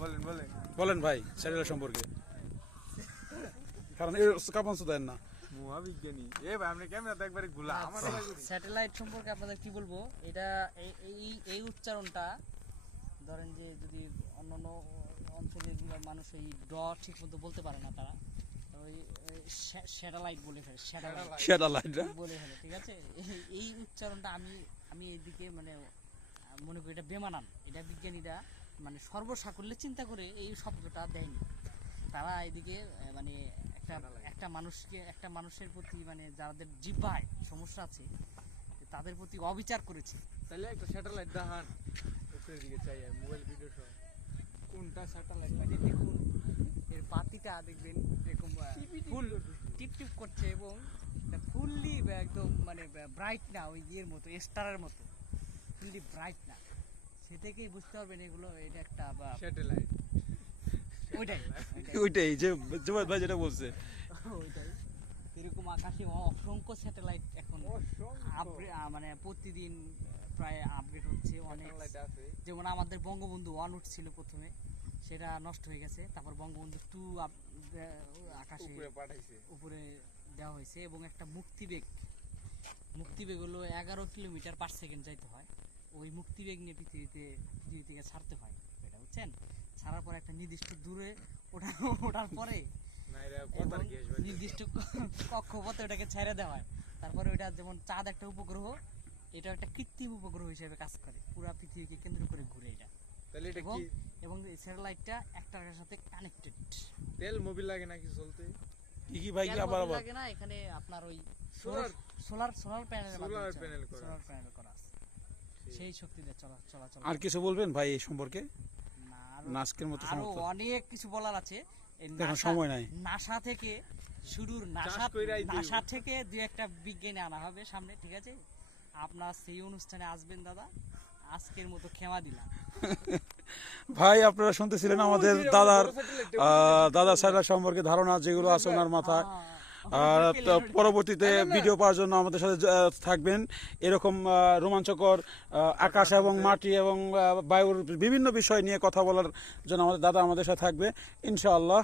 বলেন বলেন বলেন ভাই স্যাটেলাইট সম্পর্কে, কারণ কাপন দেন না মহাবিজ্ঞানী। এ ভাই আপনি ক্যামেরাতে একবারে ঘুলা আমার স্যাটেলাইট সম্পর্কে আপনাদের কি বলবো, এটা এই উচ্চারণটা ধরেন যে যদি অন্যান্য অঞ্চলের মানুষ এই ড ঠিক মতো বলতে পারে না, তারা ওই স্যাটেলাইট বলে ফেলে, স্যাটেলাইট বলে ফেলে, ঠিক আছে। এই উচ্চারণটা আমি এইদিকে মানে মনে করি এটা বেমানান। এটা বিজ্ঞানীরা মানে সর্বসাকল্যে চিন্তা করে এই শব্দটা দেয়নি। তারা এদিকে মানে একটা মানুষের প্রতি মানে যাদের জিহ্বায় সমস্যা আছে তাদের প্রতি অবিচার করেছে। তাহলে একটা স্যাটেলাইট দেখান উপরের দিকে চাই মোবাইল ভিডিও সহ। কোনটা স্যাটেলাইট মানে দেখুন এর পাতিটা দেখবেন এরকম ফুল টিপ টিপ করছে এবং ফুললি একদম মানে ব্রাইট না, ওই ইয়ের মতো স্টারের মতো ফুললি ব্রাইট না। সে থেকেই বুঝতে পারবেন এগুলো এটা একটা স্যাটেলাইট। ওইটাই যে জুবাদ ভাই যেটা বলছে ওইটাই। এরকম আকাশে অসংখ্য স্যাটেলাইট এখন মানে প্রতিদিন প্রায় আপডেট হচ্ছে অনেক। যেমন আমাদের বঙ্গবন্ধু 1 উঠছিল প্রথমে, সেটা নষ্ট হয়ে গেছে। তারপর বঙ্গবন্ধু 2 আকাশে উপরে দেওয়া হয়েছে এবং একটা মুক্তিবেগ হলো 11 কিলোমিটার পার সেকেন্ড যাইতে হয়। ওই মুক্তিবেগ নিয়ে পৃথিবী থেকে ছাড়তে হয়, এটা বুঝছেন। ছাড়ার পর একটা নির্দিষ্ট দূরে ওঠার পরে নির্দিষ্ট কক্ষপথে ওটাকে ছেড়ে দেওয়া হয়। তারপরে ওইটা যেমন চাঁদ একটা উপগ্রহ, এটা একটা কৃত্রিম উপগ্রহ হিসেবে কাজ করে, পুরো পৃথিবীকে কেন্দ্র করে ঘুরে এটা। এবং স্যাটেলাইটটা একটার সাথে কানেক্টেড। তেল মোবিল লাগে নাকি চলতে? কি ভাই কি আবার লাগে না, এখানে আপনার ওই সোলার প্যানেল করা আছে, সেই শক্তি দিয়ে চলাচল। আর কিছু বলবেন ভাই এই সম্পর্কে? আজকের মতো আরো অনেক কিছু বলার আছে। সময় নাই। নাসা থেকে দুই একটা বিজ্ঞানী আনা হবে সামনে, ঠিক আছে। আপনার সেই অনুষ্ঠানে আসবেন দাদা, আজকের মতো ক্ষমা দিলাম। ভাই আপনারা শুনতেছিলেন আমাদের দাদা স্যাটেলাইট সম্পর্কে ধারণা যেগুলো আছে ওনার মাথায়। আর পরবর্তীতে ভিডিও পাওয়ার জন্য আমাদের সাথে থাকবেন। এরকম রোমাঞ্চকর আকাশ এবং মাটি এবং বায়ুর বিভিন্ন বিষয় নিয়ে কথা বলার জন্য আমাদের দাদা আমাদের সাথে থাকবে ইনশাআল্লাহ।